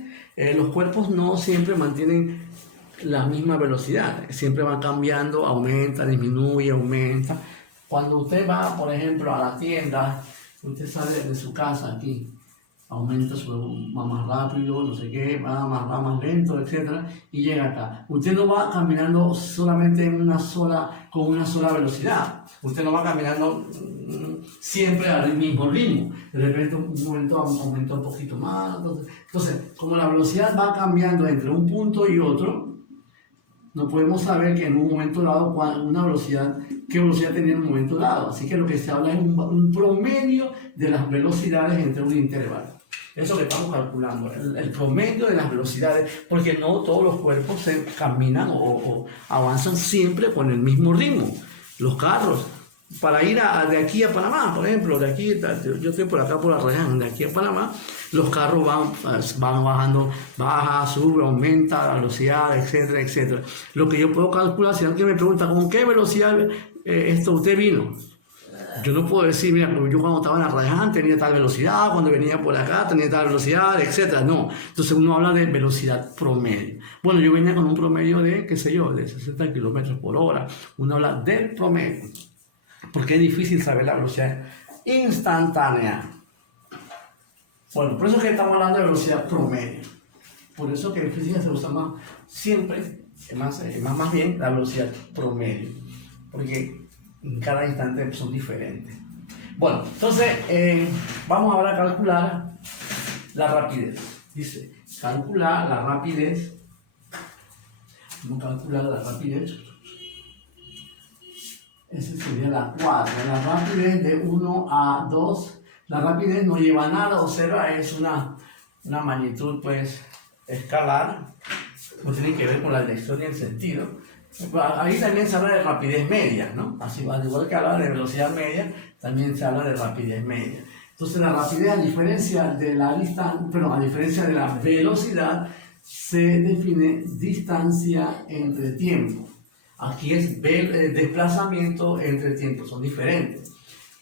los cuerpos no siempre mantienen la misma velocidad, siempre van cambiando, aumenta, disminuye, aumenta. Cuando usted va, por ejemplo, a la tienda, usted sale de su casa aquí, aumenta, va más rápido, no sé qué, va más lento, etc. Y llega acá. Usted no va caminando solamente con una sola velocidad. Usted no va caminando siempre al mismo ritmo. De repente un momento aumenta un poquito más. Entonces, como la velocidad va cambiando entre un punto y otro, no podemos saber que en un momento dado qué velocidad tenía en un momento dado. Así que lo que se habla es un promedio de las velocidades entre un intervalo. Eso que estamos calculando, el promedio de las velocidades, porque no todos los cuerpos se caminan o avanzan siempre con el mismo ritmo. Los carros, para ir de aquí a Panamá, por ejemplo, de aquí, yo estoy por acá por la región, de aquí a Panamá, los carros van bajando, baja, sube, aumenta la velocidad, etcétera, etcétera. Lo que yo puedo calcular, si alguien me pregunta, ¿con qué velocidad usted vino? Yo no puedo decir, mira, yo cuando estaba en Arraiján tenía tal velocidad, cuando venía por acá tenía tal velocidad, etcétera. No, entonces uno habla de velocidad promedio. Bueno, yo venía con un promedio de, qué sé yo, de 60 kilómetros por hora. Uno habla del promedio, porque es difícil saber la velocidad instantánea. Bueno, por eso es que estamos hablando de velocidad promedio. Por eso que en física se usa más, siempre, más bien, la velocidad promedio. Porque en cada instante son diferentes. Bueno, entonces vamos ahora a calcular la rapidez. Dice, calcular la rapidez. Vamos a calcular la rapidez. Esa sería la 4. La rapidez de 1 a 2. La rapidez no lleva nada, o sea, es una magnitud pues escalar. No tiene que ver con la dirección ni el sentido. Ahí también se habla de rapidez media, ¿no? Así, al igual que habla de velocidad media, también se habla de rapidez media. Entonces la rapidez, a diferencia de la velocidad, se define distancia entre tiempo. Aquí es desplazamiento entre tiempo, son diferentes.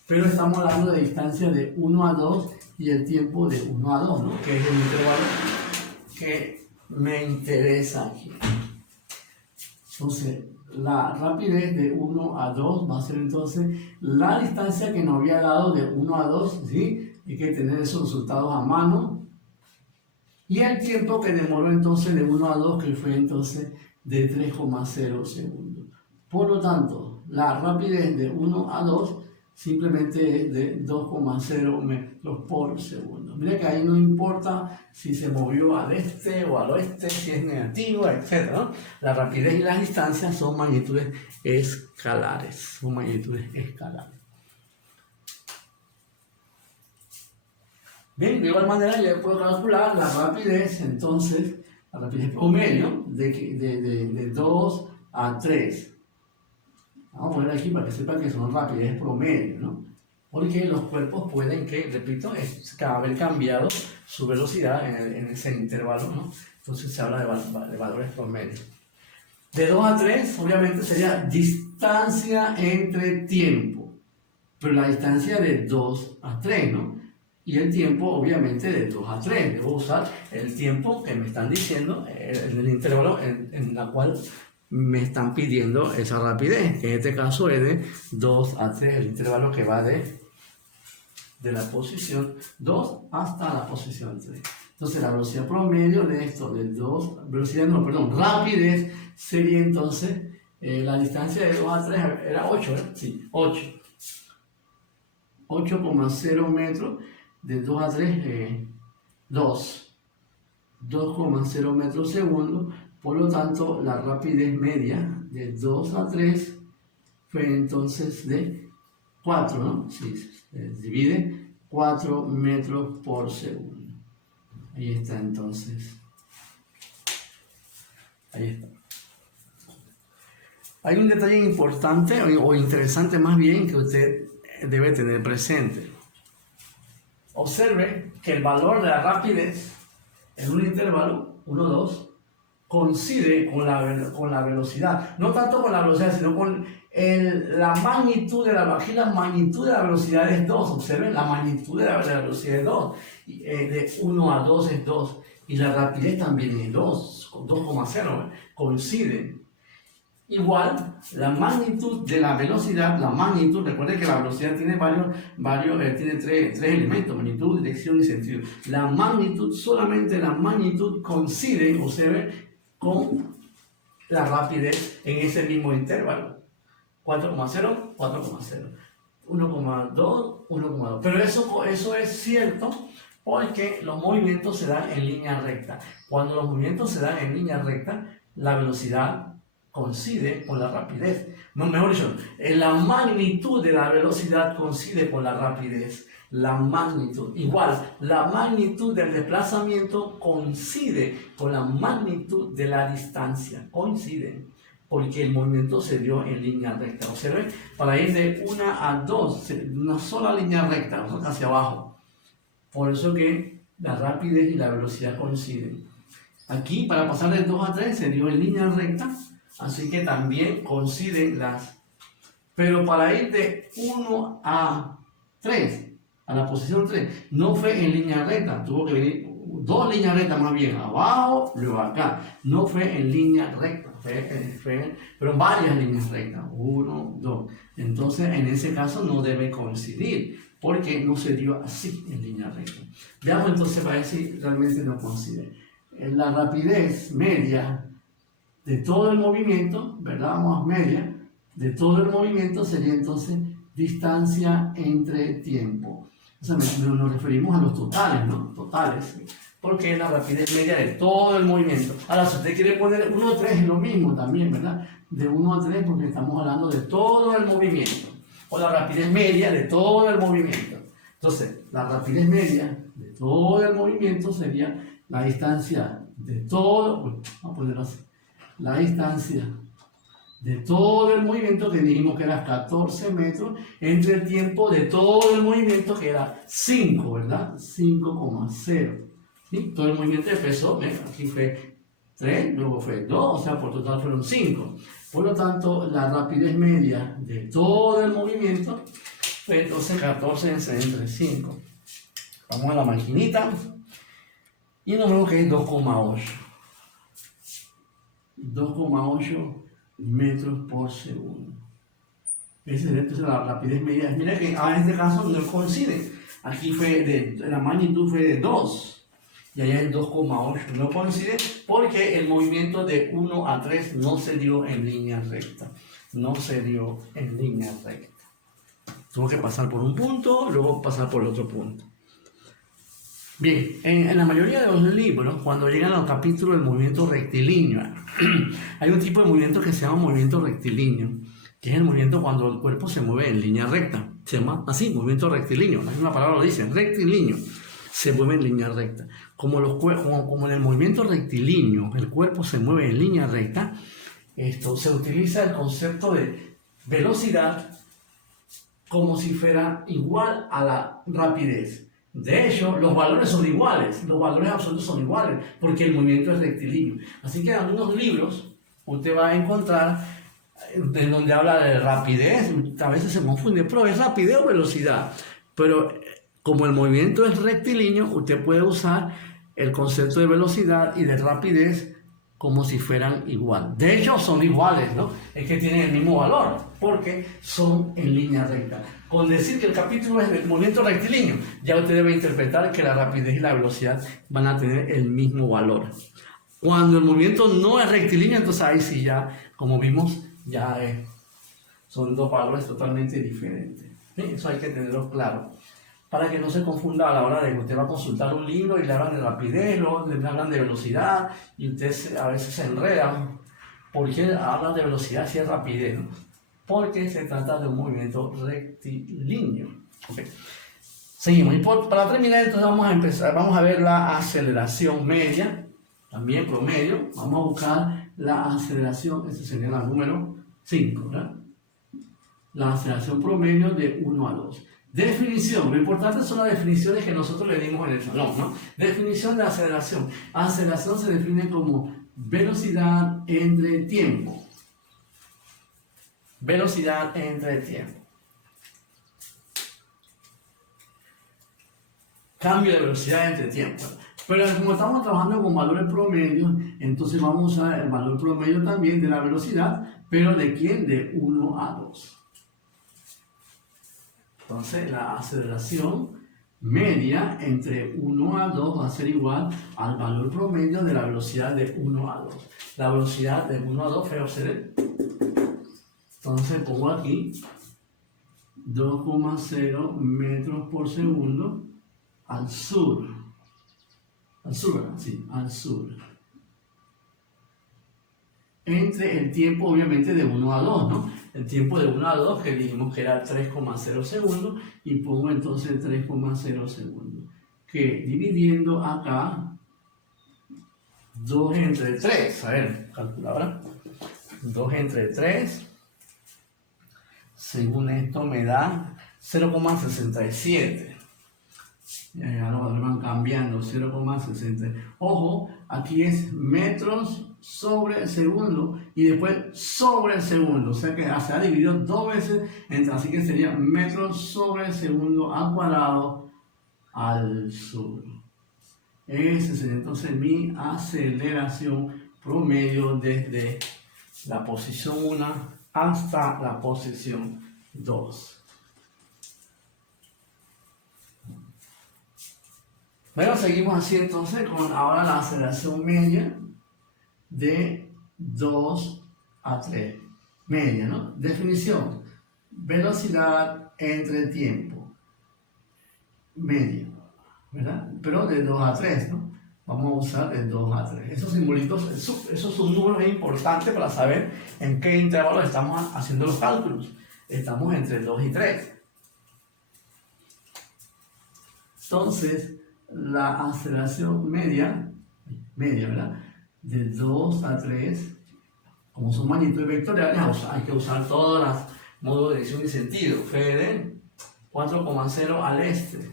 Pero estamos hablando de distancia de 1 a 2 y el tiempo de 1 a 2, ¿no? Que es el intervalo que me interesa aquí. Entonces, la rapidez de 1 a 2 va a ser entonces la distancia que nos había dado de 1 a 2, ¿sí? Hay que tener esos resultados a mano. Y el tiempo que demoró entonces de 1 a 2, que fue entonces de 3,0 segundos. Por lo tanto, la rapidez de 1 a 2 simplemente es de 2,0 metros por segundo. Mira que ahí no importa si se movió al este o al oeste, si es negativa, etc., ¿no? La rapidez y las distancias son magnitudes escalares. Son magnitudes escalares. Bien, de igual manera yo puedo calcular la rapidez, entonces, la rapidez promedio de 2 a 3. Vamos a poner aquí para que sepan que son rapidez promedio, ¿no? Porque los cuerpos pueden que, repito, haber cambiado su velocidad en ese intervalo, ¿no? Entonces se habla de valores promedios. De 2 a 3, obviamente sería distancia entre tiempo, pero la distancia de 2 a 3, ¿no? Y el tiempo, obviamente, de 2 a 3. Debo usar el tiempo que me están diciendo en el intervalo en la cual me están pidiendo esa rapidez, que en este caso es de 2 a 3, el intervalo que va de la posición 2 hasta la posición 3. Entonces la velocidad promedio de esto, rapidez, sería entonces la distancia de 2 a 3, era 8, ¿eh? Sí, 8. 8,0 metros, de 2 a 3, 2,0 metros segundo. Por lo tanto, la rapidez media de 2 a 3 fue entonces de 4, ¿no? Sí, se divide 4 metros por segundo. Ahí está entonces. Ahí está. Hay un detalle importante o interesante más bien que usted debe tener presente. Observe que el valor de la rapidez en un intervalo 1, 2 coincide con la velocidad, no tanto con la velocidad, sino con la magnitud de la magnitud de la velocidad es 2. Observen, la magnitud de la velocidad es 2, de 1 a 2 es 2, y la rapidez también es 2, 2,0, coinciden. Igual, la magnitud de la velocidad, recuerden que la velocidad tiene tiene tres elementos: magnitud, dirección y sentido. La magnitud, solamente la magnitud coincide, observe, con la rapidez en ese mismo intervalo. 4,0, 4,0. 1,2, 1,2. Pero eso es cierto porque los movimientos se dan en línea recta. Cuando los movimientos se dan en línea recta, la velocidad coincide con la rapidez. No, mejor dicho, la magnitud de la velocidad coincide con la rapidez. La magnitud. Igual, la magnitud del desplazamiento coincide con la magnitud de la distancia. Coinciden. Porque el movimiento se dio en línea recta. Observen, para ir de 1 a 2, una sola línea recta, hacia abajo. Por eso que la rapidez y la velocidad coinciden. Aquí, para pasar de 2 a 3, se dio en línea recta. Así que también coinciden las. Pero para ir de 1 a 3, a la posición 3, no fue en línea recta. Tuvo que venir dos líneas rectas más bien, abajo, luego acá. No fue en línea recta. Pero varias líneas rectas. 1, 2. Entonces, en ese caso no debe coincidir, porque no se dio así en línea recta. Veamos entonces para ver si realmente no coincide. La rapidez media de todo el movimiento, ¿verdad? Vamos a media, de todo el movimiento sería entonces distancia entre tiempo. O sea, nos referimos a los totales, ¿no? Totales, porque es la rapidez media de todo el movimiento. Ahora, si usted quiere poner 1 a 3, es lo mismo también, ¿verdad? De 1 a 3, porque estamos hablando de todo el movimiento, o la rapidez media de todo el movimiento. Entonces, la rapidez media de todo el movimiento sería la distancia de todo, bueno, vamos a ponerlo así, la distancia de todo el movimiento, que dijimos que era 14 metros, entre el tiempo de todo el movimiento, que era 5, ¿verdad? 5,0. ¿Sí? Todo el movimiento empezó, aquí fue 3, luego fue 2, o sea, por total fueron 5. Por lo tanto, la rapidez media de todo el movimiento fue entonces 14 entre 5. Vamos a la maquinita y nos vemos que es 2,8. 2,8 metros por segundo. Esa es entonces la rapidez media. Mira que en este caso no coincide. Aquí la magnitud fue de 2 y allá es 2,8. No coincide porque el movimiento de 1 a 3 no se dio en línea recta. No se dio en línea recta. Tuvo que pasar por un punto, luego pasar por otro punto. Bien, en la mayoría de los libros, cuando llegan al capítulo del movimiento rectilíneo, hay un tipo de movimiento que se llama movimiento rectilíneo, que es el movimiento cuando el cuerpo se mueve en línea recta. Se llama así, movimiento rectilíneo. La misma palabra lo dice, rectilíneo. Se mueve en línea recta. Como en el movimiento rectilíneo el cuerpo se mueve en línea recta, se utiliza el concepto de velocidad como si fuera igual a la rapidez. De hecho, los valores son iguales, los valores absolutos son iguales, porque el movimiento es rectilíneo. Así que en algunos libros usted va a encontrar en donde habla de rapidez, a veces se confunde, pero es rapidez o velocidad. Pero como el movimiento es rectilíneo, usted puede usar el concepto de velocidad y de rapidez como si fueran igual. De hecho, son iguales, ¿no? Es que tienen el mismo valor, porque son en línea recta. Con decir que el capítulo es del movimiento rectilíneo, ya usted debe interpretar que la rapidez y la velocidad van a tener el mismo valor. Cuando el movimiento no es rectilíneo, entonces ahí sí ya, como vimos, ya son dos valores totalmente diferentes. ¿Sí? Eso hay que tenerlo claro, para que no se confunda a la hora de que usted va a consultar un libro y le hablan de rapidez, luego le hablan de velocidad, y usted a veces se enreda. ¿Por qué hablan de velocidad si es rapidez? ¿No? Porque se trata de un movimiento rectilíneo. Okay. Seguimos. Y para terminar, entonces vamos a ver la aceleración media, también promedio. Vamos a buscar la aceleración, esta sería la número 5, ¿verdad? La aceleración promedio de 1 a 2. Definición. Lo importante son las definiciones que nosotros le dimos en el salón, ¿no? Definición de aceleración. Aceleración se define como velocidad entre tiempo. Velocidad entre tiempo. Cambio de velocidad entre tiempo. Pero como estamos trabajando con valores promedios, entonces vamos a usar el valor promedio también de la velocidad, pero ¿de quién? De 1 a 2. Entonces la aceleración media entre 1 a 2 va a ser igual al valor promedio de la velocidad de 1 a 2. La velocidad de 1 a 2 fue observar. Entonces pongo aquí 2,0 metros por segundo al sur. Al sur, ¿verdad? Sí, al sur. Entre el tiempo, obviamente, de 1 a 2, ¿no? El tiempo de 1 a 2, que dijimos que era 3,0 segundos, y pongo entonces 3,0 segundos. Que dividiendo acá, 2 entre 3, a ver, calculadora. 2 entre 3, según esto me da 0,67. Ya lo van cambiando, 0,60. Ojo, aquí es metros sobre segundo y después sobre el segundo. O sea que se ha dividido 2 veces, así que sería metros sobre segundo al cuadrado al sur. Ese sería entonces mi aceleración promedio desde la posición 1 hasta la posición 2. Bueno, seguimos así entonces con ahora la aceleración media de 2 a 3. Media, ¿no? Definición. Velocidad entre tiempo. Media, ¿verdad? Pero de 2 a 3, ¿no? Vamos a usar de 2 a 3. Esos simbolitos, esos son números importantes para saber en qué intervalo estamos haciendo los cálculos. Estamos entre 2 y 3. Entonces, la aceleración media, ¿verdad? De 2 a 3, como son magnitudes vectoriales, hay que usar todos los modos de dirección y sentido. Fede, 4,0 al este.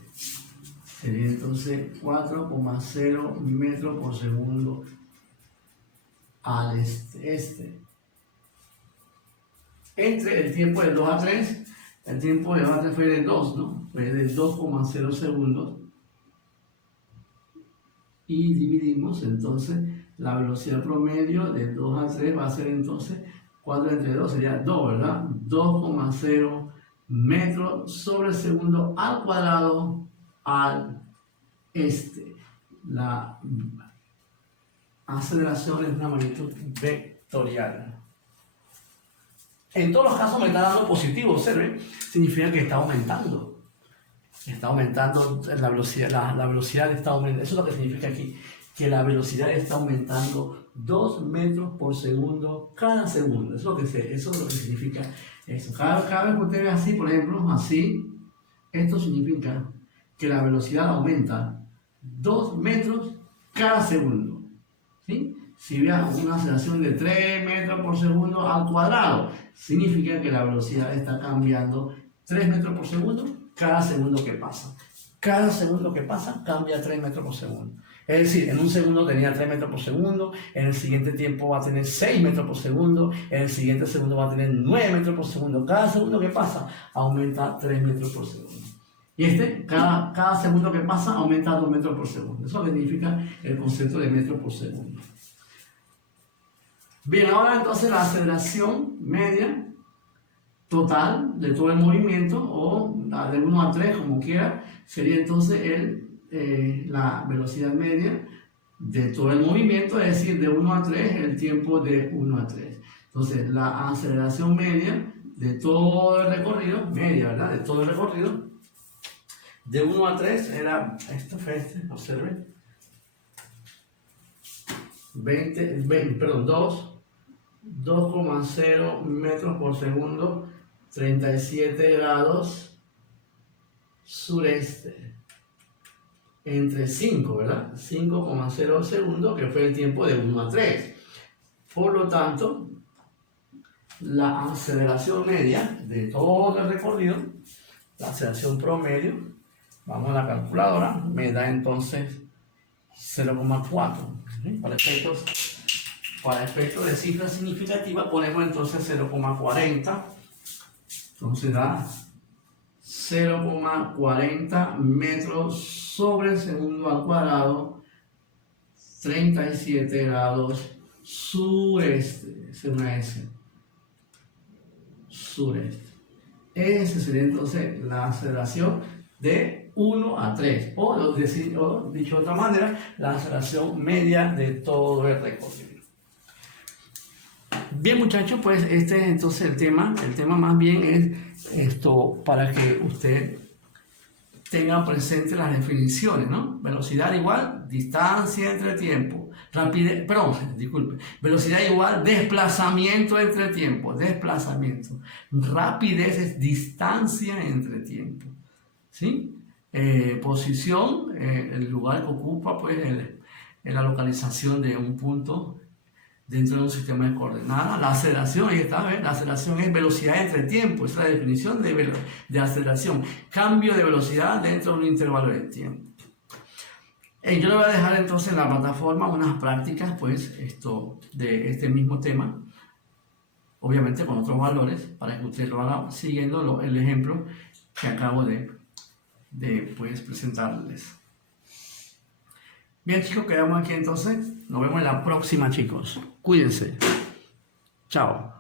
Sería entonces 4,0 metros por segundo al este. Entre el tiempo de 2 a 3, el tiempo de 2 a 3 fue de 2, ¿no? Fue de 2,0 segundos. Y dividimos entonces la velocidad promedio de 2 a 3 va a ser entonces 4 entre 2 sería 2, ¿verdad? 2,0 metros sobre segundo al cuadrado al este. La aceleración es una magnitud vectorial. En todos los casos me está dando positivo, observe, significa que está aumentando. Está aumentando la velocidad, la velocidad está aumentando. Eso es lo que significa aquí, que la velocidad está aumentando 2 metros por segundo cada segundo. Eso es lo que significa eso. Cada vez que usted ve así, por ejemplo, así, esto significa que la velocidad aumenta 2 metros cada segundo. ¿Sí? Si vea una aceleración de 3 metros por segundo al cuadrado, significa que la velocidad está cambiando 3 metros por segundo cada segundo que pasa. Cada segundo que pasa cambia 3 metros por segundo. Es decir, en un segundo tenía 3 metros por segundo, en el siguiente tiempo va a tener 6 metros por segundo, en el siguiente segundo va a tener 9 metros por segundo. Cada segundo que pasa aumenta 3 metros por segundo. Y cada segundo que pasa aumenta 2 metros por segundo. Eso es lo que significa el concepto de metros por segundo. Bien, ahora entonces la aceleración media total de todo el movimiento, o la de 1 a 3, como quiera, sería entonces la velocidad media de todo el movimiento, es decir, de 1 a 3, el tiempo de 1 a 3. Entonces, la aceleración media de todo el recorrido, media, ¿verdad? De todo el recorrido, de 1 a 3 era, observen, 2,0 metros por segundo, 37 grados sureste, entre 5, ¿verdad? 5,0 segundos, que fue el tiempo de 1 a 3. Por lo tanto, la aceleración media de todo el recorrido, la aceleración promedio, vamos a la calculadora, me da entonces 0,4. ¿Sí? Para efectos de cifra significativa ponemos entonces 0,40. Entonces da 0,40 metros sobre segundo al cuadrado, 37 grados sureste. Es una S. Sureste. Esa sería entonces la aceleración de 1 a 3. O dicho de otra manera, la aceleración media de todo el recorrido. Bien, muchachos, pues este es entonces el tema. El tema más bien es esto, para que usted tenga presente las definiciones, ¿no? Velocidad igual distancia entre tiempo. Velocidad igual desplazamiento entre tiempo. Desplazamiento. Rapidez es distancia entre tiempo. ¿Sí? Posición, el lugar que ocupa, pues, la localización de un punto dentro de un sistema de coordenadas. La aceleración, ahí está, ¿ves? La aceleración es velocidad entre tiempo, esa es la definición de aceleración. Cambio de velocidad dentro de un intervalo de tiempo. Yo le voy a dejar entonces en la plataforma unas prácticas, pues, de este mismo tema, obviamente con otros valores, para que usted lo haga siguiendo el ejemplo que acabo de pues, presentarles. Bien, chicos, quedamos aquí entonces. Nos vemos en la próxima, chicos. Cuídense. Chao.